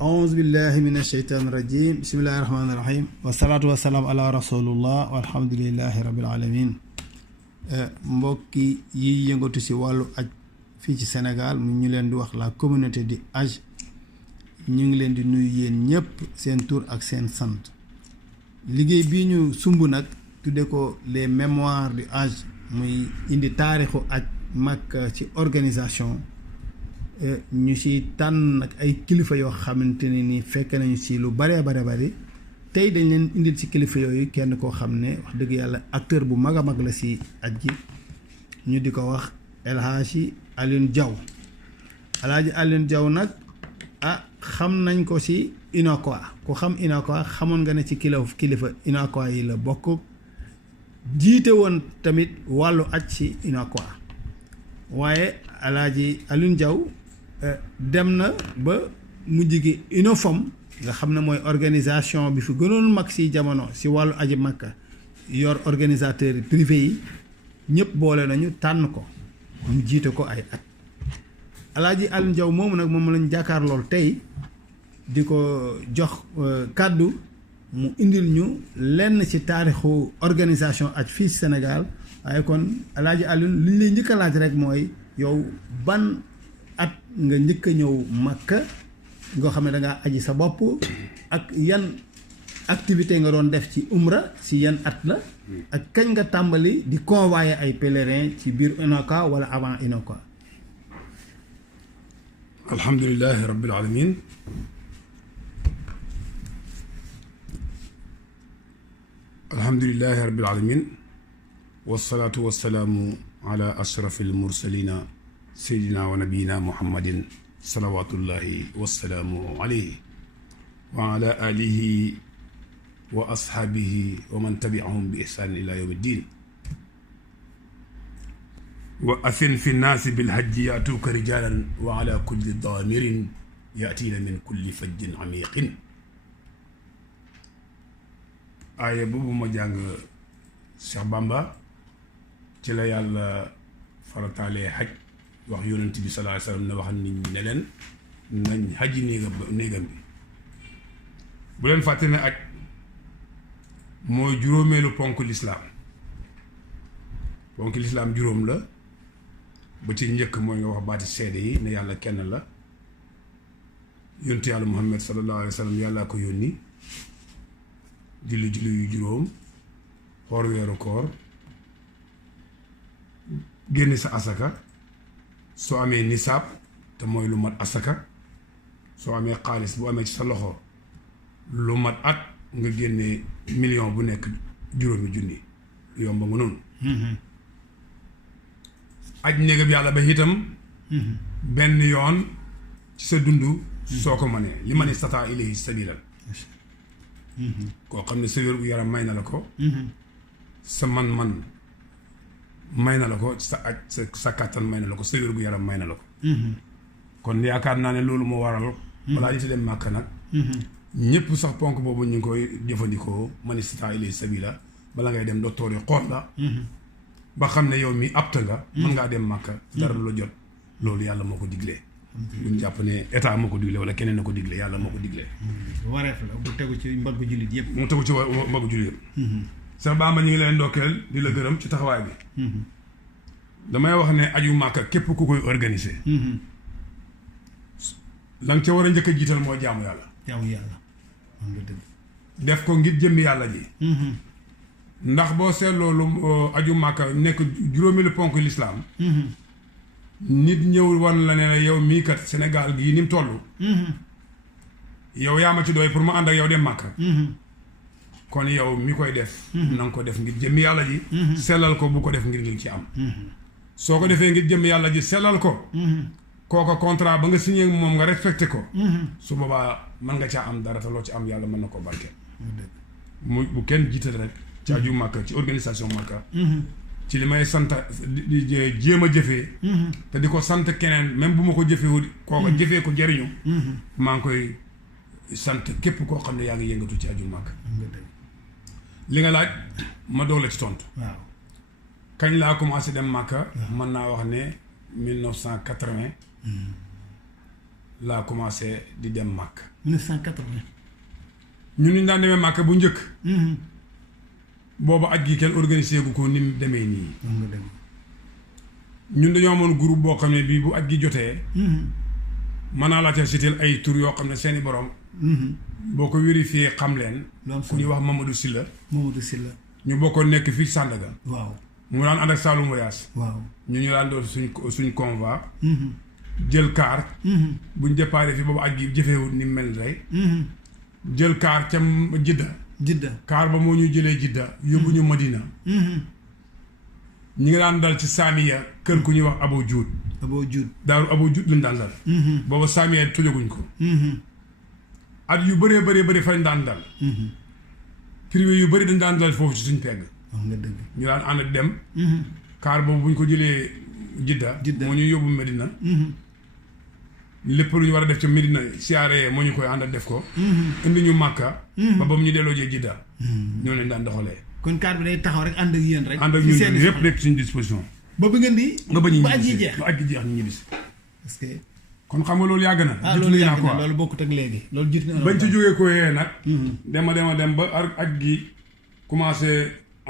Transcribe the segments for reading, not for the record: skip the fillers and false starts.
أعوذ بالله من الشيطان الرجيم بسم الله الرحمن الرحيم والصلاة والسلام على رسول الله والحمد لله رب العالمين mbokki yi yëngatu ci wàllu aj fii ci Sénégal mu ñu leen di wax la communauté di aj ñu ngi leen di nuyu yéen ñëpp seen tur ak seen sant liggéey bii ñu sumb nag tudde ko les mémoires du aj muy indi taarixu aj Makka ci organisation ñu ci tànn nag ay kilifa yoo xamante ne ni fekk nañu ci lu bare bari tey dañ leen indil ci kilifa yooyu kenn koo xam ne wax dëgg yàlla acteur bu mag a mag la ci aj gi ñu di ko wax El Hadji Alioune Diaw El Hadji Alioune Diaw nag xam nañ ko ci UNACOIS ku xam UNACOIS xamoon nga ne ci kilifa UNACOIS yi la bokk jiite woon tamit wàllu aj ci UNACOIS waaye El Hadji Alioune Diaw dem na ba mujj gi UNOFOM nga xam ne mooy organisation bi fi gënoon mag ci jamono ci wàllu aji Makka yor organisateur privé yi ñëpp boole nañu tànn ko mu jiite ko ay at El Hadji Alioune Diaw moomu nag moom lañ jàkkaar lool tey di ko jox kàddu mu indil ñu lenn ci taarixu organisation aj fii Sénégal waaye kon El Hadji Alioune li ñu lay njëkk a laaj rek mooy yow ban at nga njëkk a ñëw Makka nga xam ne da ngaa aji sa bopp ak yan activité nga doon def ci umra ci yan at la ak kañ nga tàmbali di convoyer ay pèlerins ci biir UNACOIS wala avant UNACOIS. alhamdulilahi rabbil alamin alhamdulilahi rabbil alamin wasalaatu wasalaamu ala ashrafil mursalina sayyidina wa nabiyina muhammadin salawatullahi wasalaamu alayhi wa ala alihi wa ashaabihi wa man tabiahum bi ihsaan ila yawmi ddin wa athin fi nnaasi bilhajji yaatuuka rijalan wa ala kulli daamirin yaatiina min kulli fajjin amiqin aaya boobu ma jàng Cheikh Bamba ci la yàlla farataalee xaj wax yonent bi sallallahu alayhi wa sallam ne wax nit ñi ne leen nañ xaji néegam bi bu leen fàtte ne aj mooy juróomeelu ponk lislaam juróom la ba ci njëkk mooy nga wax baati seede yi ne yàlla kenn la yonent yàlla Muhammad sallallahu alayhi wa sallam yàllaa ko yónni julli yu juróom xoor weeru koor génne sa asaka soo amee nisaab te mooy lu mat asaka soo amee xaalis bu amee ci sa loxo lu mat at nga génne million bu nekk juróomi junni lu yomba nga noonu aj néegam yàlla ba itam benn yoon ci sa dund soo ko mënee li ma ne sata ilayhi sabilan koo xam ne sa wér gu yaram may na la ko sa man-man may na la ko sa aj sa kàttan may na la ko sa wér gu yaram may na la ko kon yaakaar naa ne loolu moo waral balaa ñu si dem Màkka nag ñëpp sax ponk boobu ñu ngi koy jëfandikoo man istata ilayhi sabila bala ngay dem docteur yi xool la ba xam ne yow mi apte nga mën ngaa dem Màkka dara lu la jot loolu yàlla moo ko diglee buñ jàpp ne état moo ko digle wala keneen na ko digle yàlla moo ko diglee wareef la bu tegu ci mbaggu jullit yëpp mu tegu ci mbaggu jullit yëpp Cheikh Bamba ñu ngi leen ndokkeel di la gërëm ci taxawaay bi damay wax ne aju Màkka képp ku koy organiser la nga ca war a njëkk a jiital mooy jaamu yàlla def ko ngir jëmmi yàlla ji ndax boo seetloo lu aju Màkka nekk juróomi lu ponk lislaam nit ñëw wan la ne la yow mii kat Sénégal gii ni mu toll yow yaa ma ci doy pour ma ànd ak yow dem Màkka kon yow mi koy def na nga ko def ngir jëmmi yàlla ji sellal ko bu ko def ngir ci am soo ko defee ngir jëmmi yàlla ji sellal ko kooko contrat ba nga signé moom nga respecté ko su boobaa mën nga caa am dara te loo ci am yàlla mën na ko barke mu bu kenn jiital rek ci aju Màkka ci organisation Màkka ci li may sant di jéem a jëfee te di ko sant keneen même bu ma ko jëfeewul kooko jëfee ko jëriñu maa ngi koy sant képp koo xam ne yaa ngi yëngatu ci aju Màkka li nga laaj ma doog la ci tontu kañ laa commencé dem Màkka mën naa wax ne 1980 laa commencé di dem màkk. 1980. ñun ñu daan demee màkk bu njëkk. boobu aj gi kenn organisé gu ko ni mu demee nii. ñun dañoo amoon groupe boo xam ne bii bu aj gi jotee. mën naa laajte citeel ay tur yoo xam ne seeni borom. boo ko vérifié xam leen. ku ñuy wax Mamadou Sylla. Mamadou Sylla. ñu bokkoon nekk fii Sandaga. waaw mu daan ànd ak Saloum Voyage. waaw ñu daan doon suñ convoi. jël kaar. buñ déparé fi boobu aj gi jëfewut ni mel rek. jël kaar ca Jidda. kaar ba moo ñu jëlee Jidda yóbbu ñu Madina. ñi nga daan dal ci Saamiya kër ku ñuy wax Abo Juut. daaru Abo Juut lañ daan dal. booba Saamiya tojaguñ ko. at yu bëree bëri fañ daan dal. privé yu bëri dañ daan dal foofu ci suñ pegg. wax nga dëgg. ñu daan ànd dem. kaar boobu buñ ko jëlee Jidda. moo ñu yóbbu Medina. lépp lu ñu war a def ca Medina siyaare moo ñu koy ànd def ko. indi ñu Màkka. ba ba mu ñu delloo jee Jidda. ñoo leen daan doxalee. kon kaar bi day taxaw rek ànd ak yéen rek. ànd ak ñun yëpp nekk suñu disposition. ba ngeen di. ba ba ñu aj gi jeex ba aj gi jeex ñu ñibbisi. parce que. kon xam nga loolu yàgg na. loolu yàgg na loolu bokkut ak léegi. loolu jiitu na bañ ci jógee ko yee nag. dem ba aj gi commencé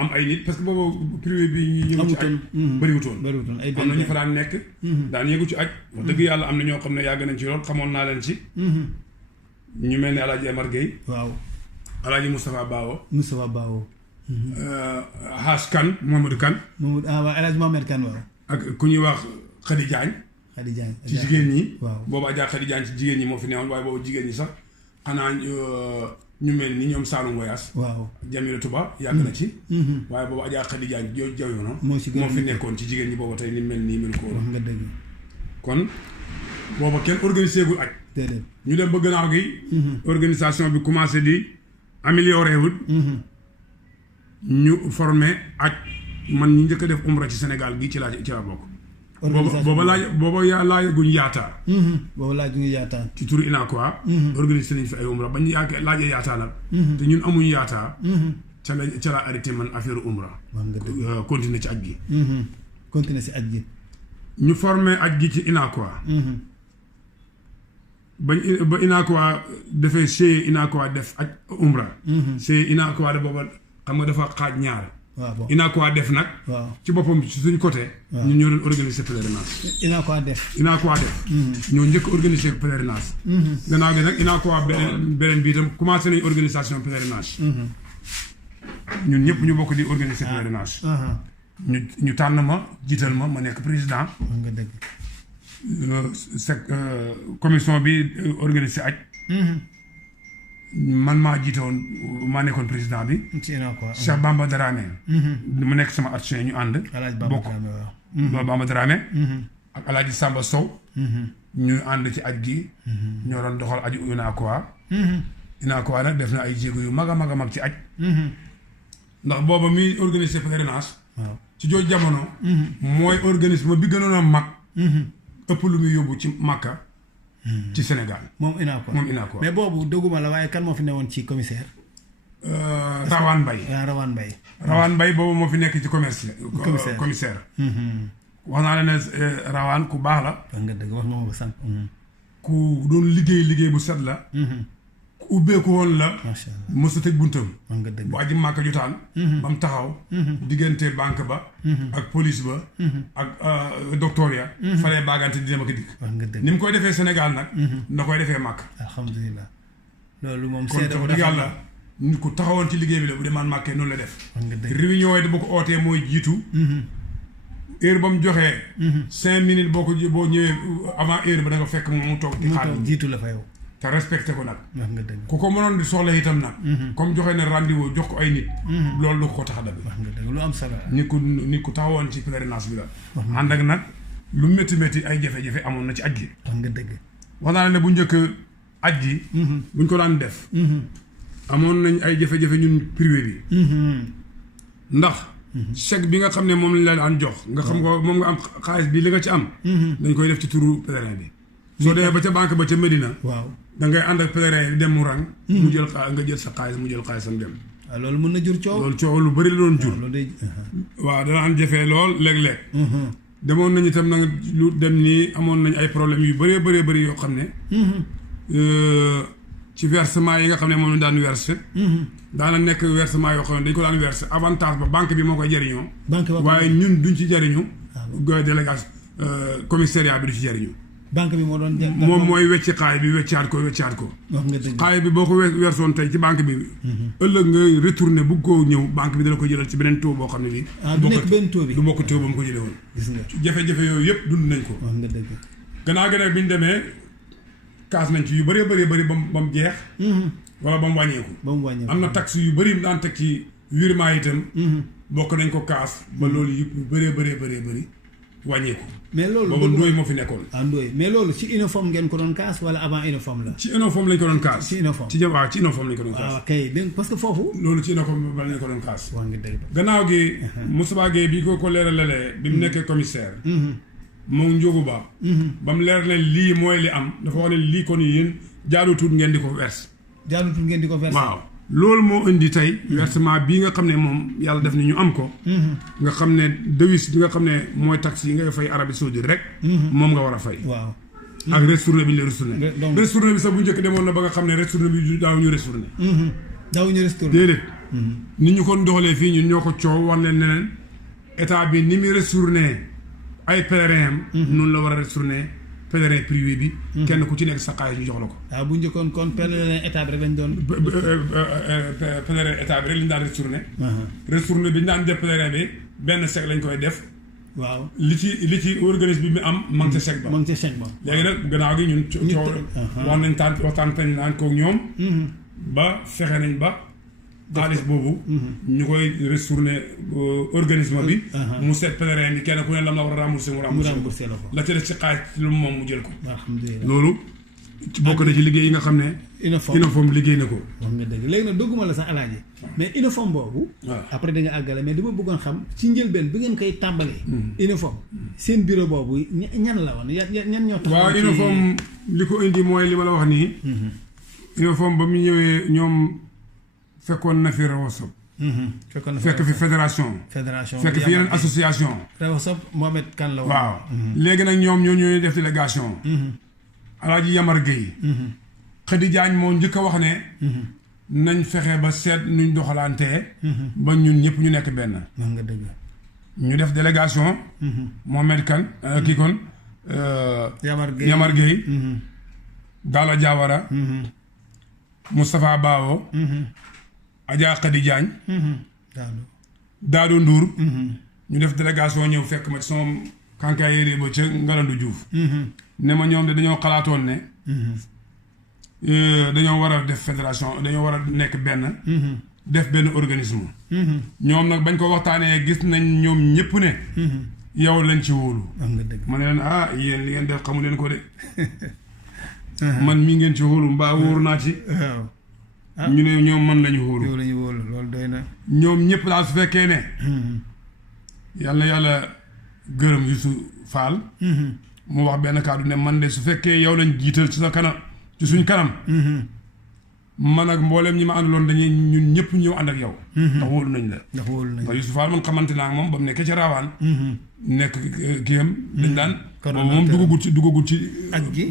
am ay nit parce que boobu privé bi ñuy ñëw ci aj bëriwutoon ay am na ñu fa daan nekk. daan yëgu ci aj. wax dëgg yàlla am na ñoo xam ne yàgg nañ ci lool xamoon naa leen ci. ñu mel ni El Hadj Amar Gueye. waaw El Hadj Moustapha Bawo. Haas Kane Mamadou Kane. waaw El Hadj Mohamed Kane waaw. ak ku ñuy wax Khady Diagne. ci jigéen ñi. waaw boobu Adja Khady Diagne ci jigéen ñi moo fi newoon waaye boobu jigéen ñi sax xanaa ñu mel ni ñoom Saloum Voyage. waaw Jamila Touba yàgg na ci. waaye boobu Adja Khady Diagne jawono moo fi nekkoon ci jigéen ñi boobu tey ni mel nii mel ko wax nga dëgg. kon booba kenn organisé gul aj. déedéet ñu dem ba gannaaw gi. organisation bi commencé di amélioré wul. ñu formé aj man ñu njëkk a def umra ci Sénégal gi ci laa bokk. booba laajaguñ yaataa. booba laajaguñ yaataa. ci turu Unacois. organisé nañ fi ay umra bañ laajee yaataa nag. te ñun amuñ yaataa. ca la arrêté man affaire umra. continuer ci aj gi. continuer ci aj gi. ñu formé aj gi ci Unacois. ba Unacois dafay see Unacois def aj umra. see Unacois de booba xam nga dafa xaaj ñaar. waaw Unacois def nag. waaw ci boppam ci suñ côté. ñu ñoo doon organiser pèlerinage. Unacois def. ñoo njëkk organiser pèlerinage. gannaaw gi nag Unacois beneen bi itam commencé nañu organisation pèlerinage. ñun ñëpp ñu bokk di organiser pèlerinage. ñu tànn ma jiital ma nekk président. nga dëgg. commission bi organiser aj. man maa jiite woon maa nekkoon président bi. ci Unacois. Cheikh Bamba Dramé. mu nekk sama action ñu ànd. bokk Bamba Dramé. ak El Hadj Samba Sow. ñu ànd ci aj gi. ñoo doon doxal aju Unacois. Unacois nag def na ay jéego yu mag a mag ci aj. ndax booba muy organiser pèlerinage. waaw ci jooju jamono. mooy organisme bi gënoon a mag. ëpp lu muy yóbbu ci Makka. ci Sénégal. moom Unacois mais boobu dëgguma la waaye kan moo fi newoon ci commissaire. Rawane Mbaye. Rawane Mbaye boobu moo fi nekk ci commissaire. wax naa la ne Rawane ku baax la. wax nga dëgg wax nga ma ko sant. ku doon liggéey bu set la. ku ubbeeku woon la. macha allah mos a tëj buntam. wax nga dëgg bu aji Màkka jotaan. ba mu taxaw. diggante banque ba. ak police ba. ak docteur ya. faree baagante di dem ak dikk. wax nga dëgg ni mu koy defee Sénégal nag. na koy defee Màkka. alhamdulilah. loolu moom kon tax dëgg yàlla nit ku taxawoon ci liggéey bi la bu demaan Màkkee noonu la def. wax nga dëgg réunion yi bu ko ootee mooy jiitu. heure ba mu joxee. 5 minutes boo ñëwee avant heure ba da nga fekk mu toog di xaar. jiitu la fa yow. te respecté ko nag. wax nga dëgg ku ko mënoon di soxla itam nag. comme joxe na rendez-vous jox ko ay nit. loolu lu ko tax a dëgg. wax nga dëgg lu am solo nit ku taxawoon ci pèlerinage bi la. ànd ak nag lu métti ay jafe-jafe amoon na ci aj gi. wax nga dëgg. wax naa ne bu njëkk aj gi. buñ ko daan def. amoon nañ ay jafe-jafe ñun privé bi. ndax. chèque bi nga xam ne moom lañ la daan jox. nga xam ko moom nga am xaalis bi li nga ci am. dañ koy def ci turu pèlerin bi. soo demee ba ca banque ba ca Medina. waaw da ngay ànd ak pèlerin dem mu rang. mu jël nga jël sa xaalis mu jël xaalisam dem. waaw loolu mën na jur coow. loolu coow lu bëri la doon jur. loolu day. waaw dana am jafe lool léeg-léeg. demoon nañu itam nag lu dem nii amoon nañ ay problèmes yu bëree bëri yoo xam ne ci versement yi nga xam ne moom lañ daan verse daana nekk versement yoo xam ne dañ ko daan verse avantage ba banque bi moo koy jariñoo waaye ñun duñ ci jariñu délégation commissariat bi du ci jariñu banque bi moo doon moom mooy wecci xaay bi weccaat ko xaay bi boo ko wersoon tey ci banque bi ëllëg nga retourné bugg koo ñëw banque bi dala ko jëlal ci beneen taux boo xam ne bi du nekk benn taux bi du bokk taux ba mu ko jëlee woon gis nga jafe-jafe yooyu yëpp dund nañ ko wax nga dëgg gannaaw gi nag bi ñu demee kaas nañ ci yu bëree bëri ba mu jeex wala ba mu wàññeeku am na taxe yu bëri mu daan teg ci virement itam bokk nañ ko kaas ba loolu yëpp yu bëree wàññeeku mais loolu boobu ndóoy moo fi nekkoon ndóoy mais loolu ci uniforme ngeen ko doon kaas wala avant uniforme la ci uniforme lañ ko doon kaas ci uniforme ci uniforme lañ ko doon kaas waaw kay dégg parce que foofu loolu ci uniforme ba lañ ko doon kaas wax nga dëgg gannaaw gi Moustapha Gueye bi ko leeralalee bi mu nekkee commissaire moom Njóogu ba mu leer ne lii mooy li am dafa wax ne lii kon yéen jaadutul ngeen di ko verse waaw loolu moo indi tey versement bii nga xam ne moom yàlla def ni ñu am ko nga xam ne devise bi nga xam ne mooy taxe yi ngay fay Arabie Saoudite rek moom nga war a fay waaw ak retourné bi ñu la retourné bi sax bu njëkk demoon na ba nga xam ne retourné bi daawuñu retourné déedéet nit ñu kon doxalee fii ñun ñoo ko coow wax leen neneen état bi ni muy retourné ay pèlerin am noonu la war a retourné pèlerin privé bi kenn ku ci nekk sa xaalis ñu jox la ko waaw bu njëkkoon kon pèlerin état bi rek lañ doon pèlerin état bi rek lañ daan retourné bi ñu daan def pèlerin bi benn chèque lañ koy def waaw li ci organisme bi mu am mang ca chèque ba léegi nag gannaaw gi ñun coow waxtaan tañ naan koog ñoom ba fexe nañ ba xaalis boobu ñu koy retourné organisme bi mu seet pèlerin bi kenn ku ne lam la war a remboursé mu remboursé la ca def ci xaalis lu moom mu jël ko loolu bokk na ci liggéey yi nga xam ne uniforme liggéey na ko wax nga dëgg léegi nag dogguma la sax alaaji mais uniforme boobu après da nga àggale mais dama bëggoon xam ci njëlbeen bi ngeen koy tàmbalee uniforme seen bureau boobu ñan la woon ñan ñoo tax waaw uniforme li ko indi mooy li ma la wax nii uniforme ba mu ñëwee ñoom fekkoon na fi Rewosob fekk fi fédération fekk fi yeneen association Rewosob Mohamed Kan la woon waaw léegi nag ñoom ñoo ñooy def délégation Alaaji Yamar Gueye Khady Diagne moo njëkk a wax ne nañ fexe ba seet nuñ doxalantee ba ñun ñëpp ñu nekk benn nga dëgg ñu def délégation Mohamed Kan kii kon Yamar Gueye Dalla Diawara Moustapha Bawo Adja Khady Diagne Daado Ndour ñu def délégation ñëw fekk ma ci sama kankaay yére ba ca Ngalandu Diouf ne ma ñoom de dañoo xalaatoon ne dañoo war a def fédération dañoo war a nekk benn def benn organisme ñoom nag bañ ko waxtaanee gis nañ ñoom ñëpp ne yow lañ ci wóolu ma ne leen yéen li ngeen def xamu leen ko de man mii ngeen ci wóolu mbaa wóoru naa ci ñu ne ñoom man lañu wóolu loolu doy na ñoom ñëpp daal su fekkee ne yàlla gërëm Youssou Fall mu wax benn kàddu ne man de su fekkee yow lañ jiital ci sa kanam ci suñ kanam man ak mbooleem ñi ma àndaloon dañuy ñun ñëpp ñëw ànd ak yow ndax wóolu nañ la ndax Youssou Fall man xamante naa ak moom ba mu nekkee ca Raawaan nekk kiyam dañ daan boobu moom duggagul ci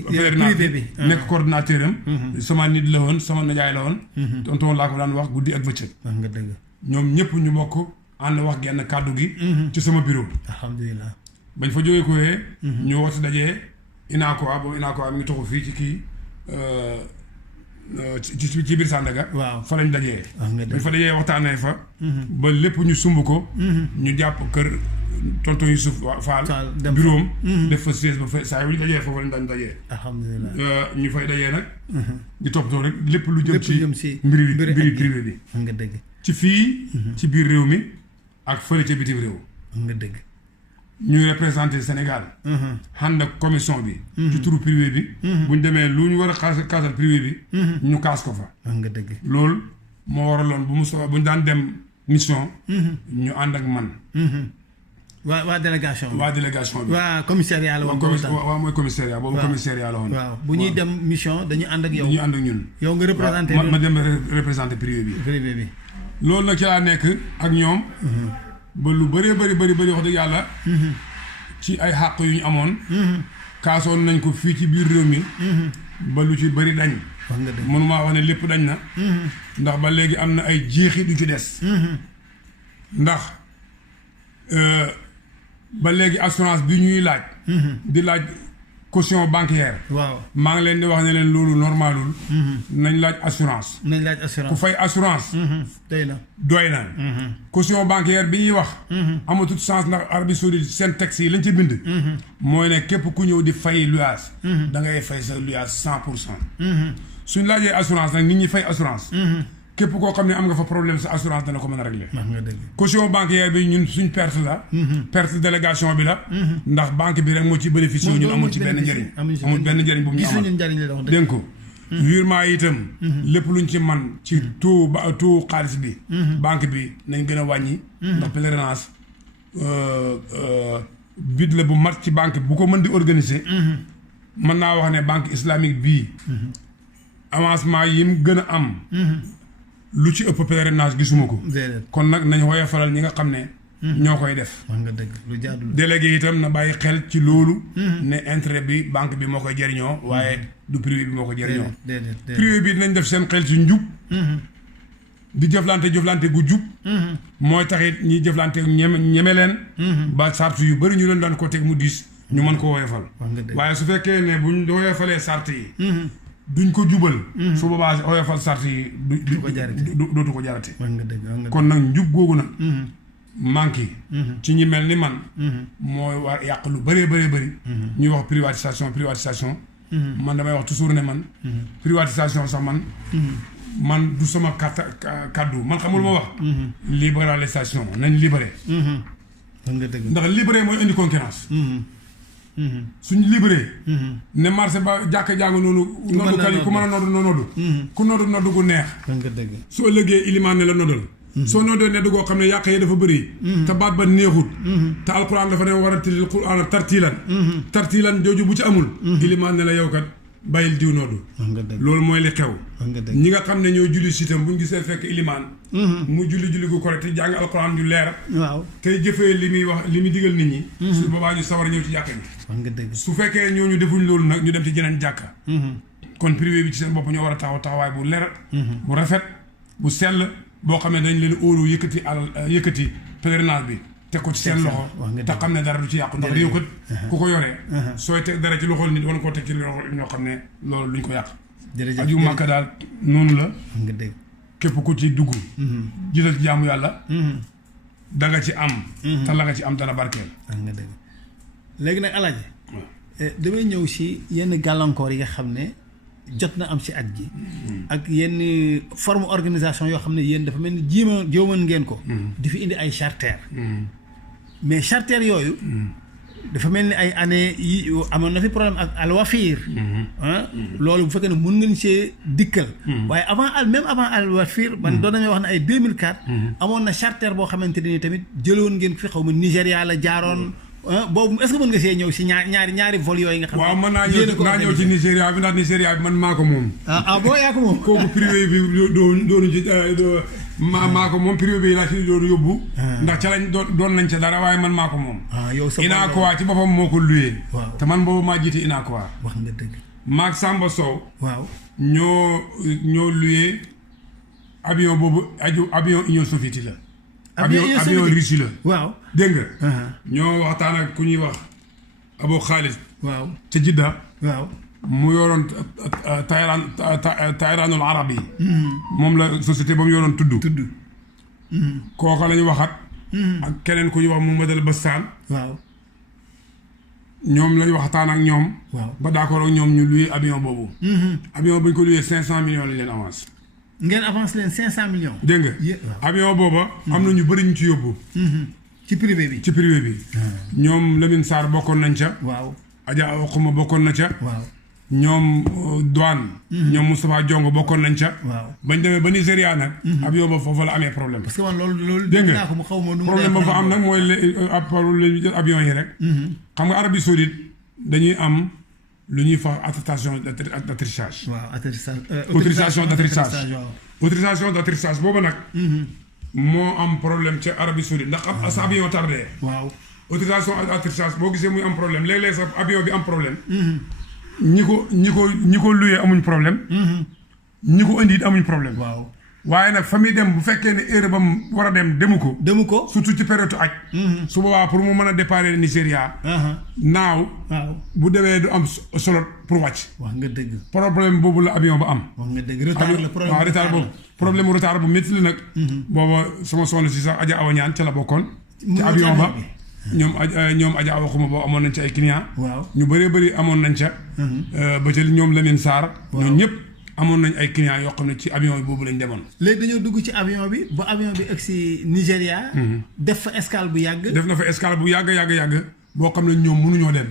privé bi nekk coordinateur am sama nit la woon sama najaay la woon tonton laa ko daan wax guddi ak bëccëg nga dëgg ñoom ñëpp ñu bokk ànd wax genn kàddu gi ci sama bureau alhamdulilah bañ fa jógee koyee ñu woote dajee Inakoa boobu Inakoa mi ngi toxu fii ci kii ci biir Sandaga waaw fa lañ dajee bañ fa dajee waxtaanee fa ba lépp ñu sumb ko ñu jàpp kër tonton Youssouf Fall bureau am def fa siège ba fa saa yu ñu dajee foofu lañ daan dajee alhamdulilah ñu fay dajee nag di toppatoo rek lépp lu jëm ci mbiri privé bi nga dëgg ci fii ci biir réew mi ak fële ca bitim réew nga dëgg ñuy représenté Sénégal ànd ak commission bi ci turu privé bi buñ demee lu ñu war a kaasal privé bi ñu kaas ko fa nga dëgg loolu moo waraloon bu mu soxla bu ñu daan dem mission ñu ànd ak man waa délégation bi waa commissariat la woon waaw mooy commissariat boobu commissariat la woon waaw bu ñuy dem mission dañu ànd ak yow dañuy ànd ak ñun yow nga représenté ma dem représenté privé bi loolu nag ci laa nekk ak ñoom ba lu bëree bëri wax dëgg yàlla ci ay xàq yu ñu amoon kaasoon nañ ko fii ci biir réew mi ba lu ci bëri dañ wax nga dëgg mënumaa wax ne lépp dañ na ndax ba léegi am na ay jeexi du ci des ndax ba léegi assurance bi ñuy laaj di laaj caution bancaire waaw maa ngi leen di wax ne leen loolu normalul nañ laaj assurance nañ laaj ku assurance fay assurance doy na doy na caution bancaire bi ñuy wax amatul sens ndax Arabie Saoudite seen texte yi lañ ci bind mooy ne képp ku ñëw di fay luyaas da ngay fay sa luyaas 100% suñ laajee assurance nag nit ñi fay assurance képp koo xam ne am nga fa problème sa assurance dana ko mën a régler wax nga dëgg caution bancaire bi ñun suñ perte la perte délégation bi la ndax banque bi rek moo ci bénéficié ñun amul ci benn njëriñ amul benn njëriñ bu mu ñu amal gisuñu njëriñ la wax dëgg dégg ko virement yi itam lépp luñ ci man ci taux xaalis bi banque bi nañ gën a wàññi ndax pèlerinage bit la bu mat ci banque bu ko mën di organiser mën naa wax ne banque islamique bii avancement yi mu gën a am lu ci ëpp pèlerinage gisuma ko déedéet kon nag nañ woye falal ñi nga xam ne ñoo koy def wax nga dëgg lu jaadul délégué itam na bàyyi xel ci loolu ne intérêt bi banque bi moo koy jëriñoo waaye du privé bi moo ko jëriñoo déedéet privé bi dinañ def seen xel ci njub di jëflante gu jub mooy taxit ñi jëflante ñeme leen ba sart yu bëri ñu leen daan ko teg mu diis ñu mën ko woyefal wax nga dëgg waaye su fekkee ne buñ woyefalee sart yi duñ ko jubal su boobaa woyefal sart yi dootu ko jarati wax nga dëgg wax nga kon nag njub googu nag manqué ci ñi mel ni man mooy war yàq lu bëree bëri ñuy wax privatisation man damay wax toujours ne man privatisation sax man du sama kàddu man xamul ma wax libéralisation nañ libéré wax nga dëgg ndax libéré mooy indi concurrence suñ libéré ne marché ba jàkk jàng noonu noddukat yi ku mën a noddu ku noddu gu neex wax nga dëgg soo ëllëgee ilimaan ne la noddal soo noddee nedd goo xam ne yàq yi dafa bëri te baat ba neexut te alquran dafa ne war a tilil quran tartiilan jooju bu ci amul ilimaan ne la yow kat bàyyil diw noddu wax nga dëgg loolu mooy li xew wax nga dëgg ñi nga xam ne ñoo julli si itam bu ñu gisee fekk ilimaan mu julli gu correct jàng alquran ju leer waaw tey jëfee li muy wax li muy digal nit ñi su boobaa ñu sawar a ñëw ci jàkka ji wax nga dëgg su fekkee ñooñu defuñ loolu nag ñu dem ci jeneen jàkka kon privé bi ci seen bopp ñoo war a taxawaay bu leer bu rafet bu sell boo xam ne dañ leen óolu yëkkati pèlerinage bi teg ko ci seen loxo te xam ne dara du ci yàqu ndax réew kat ku ko yoree sooy teg dara ci loxol nit wala koo teg ci loxo ñoo xam ne loolu luñ ko yàq aju Màkka daal noonu la wax nga dëgg képp ku ci dugg jiital ci jaamu yàlla da nga ci am te la nga ci am dana barkeel wax nga dëgg léegi nag Alaaji damay ñëw si yenn gàllankoor yi nga xam ne jot na am si at ji ak yenn forme organisation yoo xam ne yéen dafa mel ni jéeman ngeen ko di fi indi ay charter mais charter yooyu dafa mel ni ay année yi amoon na fi problème ak alwafir loolu bu fekkee ne mun ngeen see dikkal waaye avant alwafir man doon nañu wax ne ay 2004 amoon na charter boo xamante ni tamit jëloon ngeen fi xaw ma Nigéria la jaaroon boobu est-ce que mën nga see ñëw si ñaari vol yooyu nga xam ne waaw mën naa ñëw ci Nigéria bi ndax Nigéria bi man maa ko moom boo yaa ko moom kooku privé bi doonu ci maa ko moom privé bi laa ci doon yóbbu ndax ca lañ doon nañ ca dara waaye man maa ko moom yow sa Inaakuwa ci boppam moo ko luyee waaw te man boobu maa jiite Inaakuwa wax nga dëgg maag Samba Sow waaw ñoo luyee avion boobu avion Union soviétique la avion Russie la waaw dégg nga ñoo waxtaan ak ku ñuy wax Abo Khalid waaw ca Jidda waaw mu yoroon Tayranul Arab yi moom la société ba mu yoroon tudd kooka la ñu waxat ak keneen ku ñuy wax Mouhamadou Bassane waaw ñoom lañu waxtaan ak ñoom waaw ba d'accord ak ñoom ñu luyee avion boobu avion bu ñu ko luyee 500 millions lañ leen avance ngeen avance leen 500 millions dégg nga avion booba am na ñu bëri ñu ci yóbbu ci privé bi ñoom Lamine Sarr bokkoon nañ ca waaw Adja Oxuma bokkoon na ca waaw ñoom douane ñoom Moustapha Diongo bokkoon nañ ca waaw bañ demee ba Nigéria nag avion ba foofu la amee problème parce que man loolu dégg nga ko mu xaw ma nu problème ba fa am nag mooy lañu jël avion yi rek xam nga Arabie Saoudite dañuy am lu ñuy fa attestation d'atterrissage waaw autorisation d'atterrissage boobu nag moo am problème ca Arabie Saoudite ndax sa avion tardé waaw autorisation d'atterrissage boo gisee muy am problème léeg-léeg sax avion bi am problème. ñi ko luyee amuñ problème. ñi ko indi it amuñ problème. waaw waaye nag fa muy dem bu fekkee ne heure ba mu war a dem demu ko. surtout ci période aj. su boobaa pour mu mën a déparé Nigéria. naaw. bu demee du am solo pour wàcc. wax nga dëgg. problème boobu la avion ba am. wax nga dëgg retard la problème. waaw retard boobu problème retard bu métti la nag. booba sama soxna si sax Adja Awa Ñaan ca la bokkoon. ci avion ba ñoom Adja Awa Xuma boo amoon nañ ca ay clients. waaw ñu bëree bëri amoon nañ ca. ba ca ñoom Lamine Sarr. ñoom ñëpp. amoon nañ ay clients yoo xam ne ci avion bi boobu lañ demoon. léegi dañoo dugg ci avion bi ba avion bi egg si Nigéria. def fa escale bu yàgg. def na fa escale bu yàgg boo xam ne ñoom mënuñoo dem.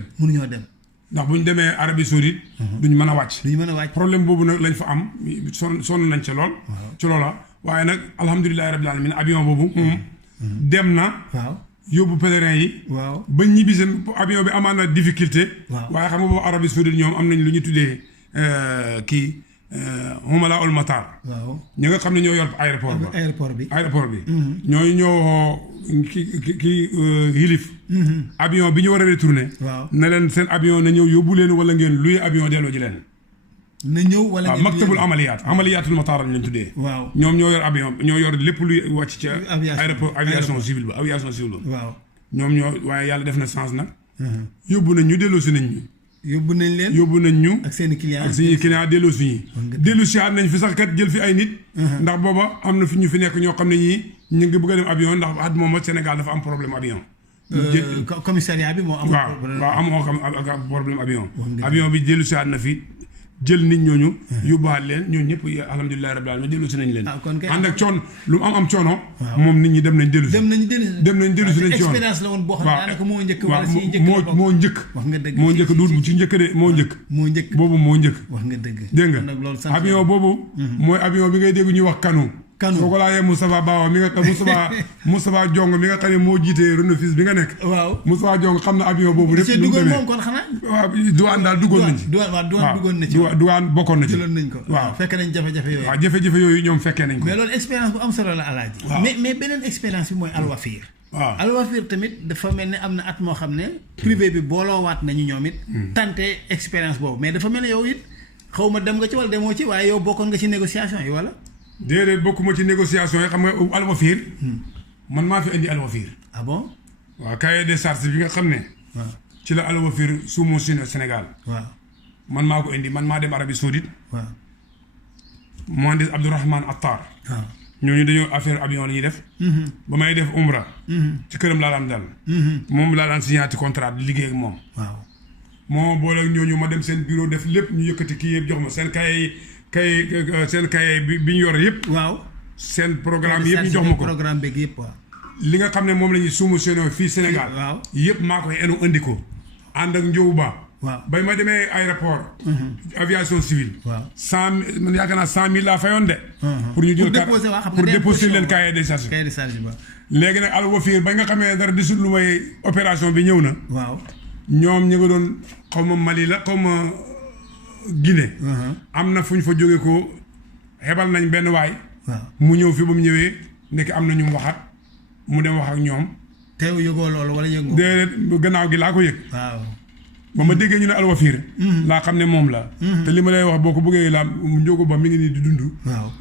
ndax bu ñu demee Arabie Saoudite. duñ mën a wàcc. problème boobu nag lañ fa am sonn nañ ca lool. ci loola waaye nag alhamdulilah rabbil alamin avion boobu. dem na. yóbbu pèlerin yi. ba ñibbisi avion bi amaan na difficulté. waaye xam nga boobu Arabie Saoudite ñoom am nañ lu ñu tuddee kii. Humala ul Matar. ñi nga xam ne ñoo yor aéroport bi. ñooy ñoo ki xilif. avion bi ñu war a retourné. na leen seen avion na ñëw yóbbu leen wala ngeen luy avion delloo ji leen. na ñëw wala ngeen maktabul amaliyatul Matar lañ leen tuddee. ñoom ñoo yor avion ñoo yor lépp luy wàcc ca. aéroport aviation civile ba. ñoom ñoo waaye yàlla def na sens nag. yóbbu nañ ñu delloo si nañ ñu. yóbbu nañ ñu ak seen i client delloo suñu dellu si aat nañ fi sax kat jël fi ay nit ndax booba am na fi ñu fi nekk ñoo xam ne ñii ñu ngi bëgg a dem avion ndax at moom Sénégal dafa am problème avion commissariat bi moo am problème avion bi dellu si aat na fi jël nit ñooñu yóbbuwaat leen ñooñu ñëpp alhamdulilah rabbil alamin dellu si nañ leen ànd ak coon lu mu am coono moom nit ñi dem nañ dellu si nañ ci expérience la woon boo xam ne daanaka moo njëkk wala si njëkk moo njëkk wax nga dëgg moo njëkk duut ci njëkk de moo njëkk boobu moo njëkk wax nga dëgg dégg nga avion boobu mooy avion bi ngay dégg ñuy wax kanu soo ko laajee Moustapha Bawa mi nga Moustapha Jong mi nga xam ne moo jiitee Renofis bi nga nekk Moustapha Jong xam na avion boobu lépp lu mu demee moom kon xanaa waaw douane daal duggoon nañ ci duggoon na ci douane bokkoon na ci jëloon nañ ko waaw fekk nañ jafe-jafe yooyu waaw jafe-jafe yooyu ñoom fekkee nañ ko mais loolu expérience bu am solo la alaaji mais beneen expérience bi mooy Al-Wafir Al-Wafir tamit dafa mel ne am na at moo xam ne privé bi booloowaat nañu ñoom it tante expérience boobu mais dafa mel ne yow it xaw ma dem nga ci wala demoo ci waaye yow bokkoon nga ci négociation yi wala déedéet bokkuma ci négociation yi xam nga Al-Wafir man maa fi indi Al-Wafir ah bon waaw cahier des charges bi nga xam ne ci la Al-Wafir suumu Sénégal man maa ko indi man maa dem Arabie Saoudite Mouhandis Abdourahmane Attar ñooñu dañoo affaire avion la ñuy def ba may def umra ci këram laa daan dal moom laa daan signé contrat di liggéey ak moom moo boole ak ñooñu ma dem seen bureau def lépp ñu yëkkati kii yëpp jox ma seen seen cahier bi ñu yore yëpp. seen programme yëpp ñu jox ma ko programme beeg yëpp li nga xam ne moom la ñuy suumu seen fii Sénégal. yëpp maa koy enu indi ko. ànd ak Ndiobu Ba. bay ma demee aéroport. aviation civile. man yaakaar naa 100 000 laa fayoon de. pour ñu jël pour déposer leen cahier des charges. léegi nag Al-Wafir ba nga xamee dara disul lu may opération bi ñëw na. ñoom ñu nga doon xaw ma Mali la xaw ma. Guinée am na fu ñu fa jóge ko xebal nañ benn waay mu ñëw fi ba mu ñëwee nekk am na ñu mu waxat mu dem wax ak ñoom teew yëgoo loolu wala yëgoo déedéet gannaaw gi laa ko yëg ba ma déggee ñu ne Al-Wafir laa xam ne moom la te li ma lay wax boo ko bëggee laa mu njógo ba mi ngi nii di dund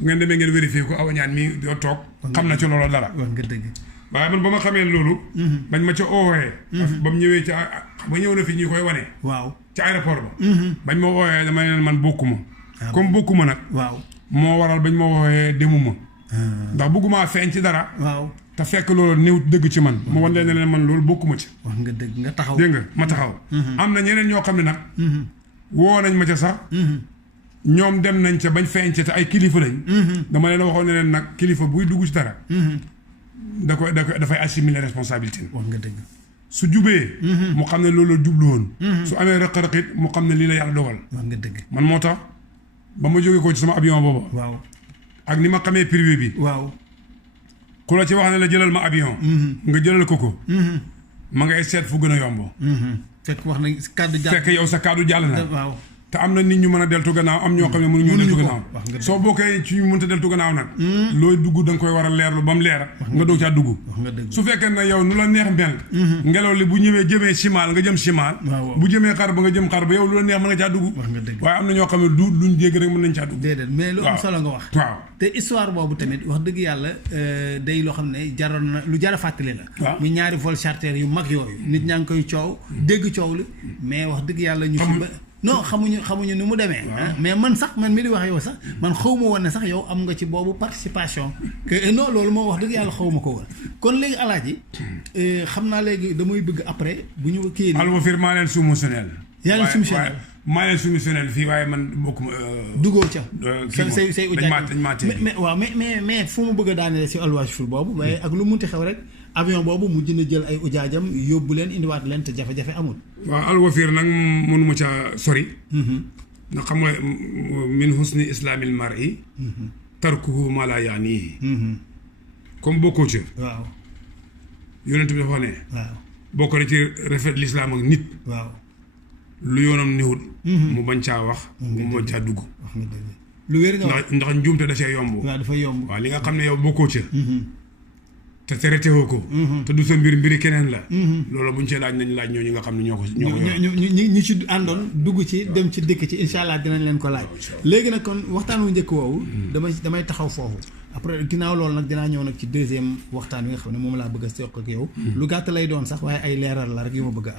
ngeen demee ngeen vérifié ko Awa Ñaan mi doo toog xam na ci loolu dara waaye man ba ma xamee loolu bañ ma ca oowee ba mu ñëwee ca ba ñëw na fi ñu koy wane ci aéroport ba bañ ma wooyee dama leen man bokkuma comme bokkuma nag moo waral bañ ma wooyee demuma ndax bëgguma feeñ ci dara te fekk loolu néew dëgg ci man ma wan leen man loolu bokkuma ci wax nga dëgg nga taxaw dégg nga ma taxaw am na ñeneen ñoo xam ne nag woo nañ ma ca sax ñoom dem nañ ca bañ feeñ ca te ay kilifa lañ dama leen waxoon ne leen nag kilifa buy dugg ci dara dafay assumer responsabilité wax nga dëgg su jubee mu xam ne loolu la jublu woon su amee rëq-rëqit mu xam ne lii la yàlla dogal wax nga dëgg man moo tax ba ma jógee ko ci sama avion booba ak ni ma xamee privé bi ku la ci wax ne la jëlal ma avion nga jëlal ko ma ngay seet fu gën a yomb fekk wax na kàddu jàll fekk yow sa kàddu jàll na te am na nit ñu mën a deltu gannaaw am ñoo xam ne mënuñoo deltu gannaaw soo bokkee ci ñu mënta deltu gannaaw nag looy dugg da nga koy war a leerlu ba mu leer nga doog caa dugg su fekkee ne yow nu la neex mel ngelaw li bu ñëwee jëmee chimal nga jëm chimal bu jëmee xar ba nga jëm xar ba yow lu la neex mën nga caa dugg waaye am na ñoo xam ne du luñ dégg rek mën nañ caa dugg déedéet mais lu am solo nga wax waaw te histoire boobu tamit wax dëgg yàlla day loo xam ne jaroon na lu jar a fàttali la ñu ñaari vol charter yu mag yooyu nit ñaa ngi koy coow dégg coow li mais wax dëgg yàlla ñu si ba non xamuñu ni mu demee mais man mi di wax yow sax man xaw ma woon ne sax yow am nga ci boobu participation que non loolu moom wax dëgg yàlla xaw ma ko woon kon léegi alaaji xam naa léegi damay bëgg après bu ñu kii Alwafir maa leen soumissionnel yaa ngi soumissionnel maa leen soumissionnel fii waaye man bokkuma duggoo ca say dañ maa mais waaw mais fu mu bëgg a daanee si Alwafir boobu waaye ak lu munti xew rek avion boobu mujj na jël ay ujaajam yóbbu leen indiwaat leen te jafe-jafe amul waaw Alwafir nag mënuma ca sori ndax xam nga min husni islaamil mar'i tarkuhu ma la yaanihi comme bokkoo ci waaw yonent bi dafa ne waaw bokk na ci rafet lislaam ak nit waaw lu yoonam niwut mu bañ caa wax mu bañ caa dugg wax nga dëgg lu wér nga wax ndax njuumte da cee yomb waaw dafa yomb waaw li nga xam ne yow bokkoo ca te traité woo ko te du sa mbiri keneen la loolu buñ ci laaj nañ laaj ñooñu nga xam ne ñoo ko ñi ci àndoon dugg ci dem ci dëkk ci insha allah dinañ leen ko laaj léegi nag kon waxtaan wu njëkk woowu damay taxaw foofu après ginnaaw loolu nag dinaa ñëw nag ci deuxième waxtaan wi nga xam ne moom laa bëgg a soq ak yow lu gàtt lay doon sax waaye ay leeral la rek yu ma bëgg a am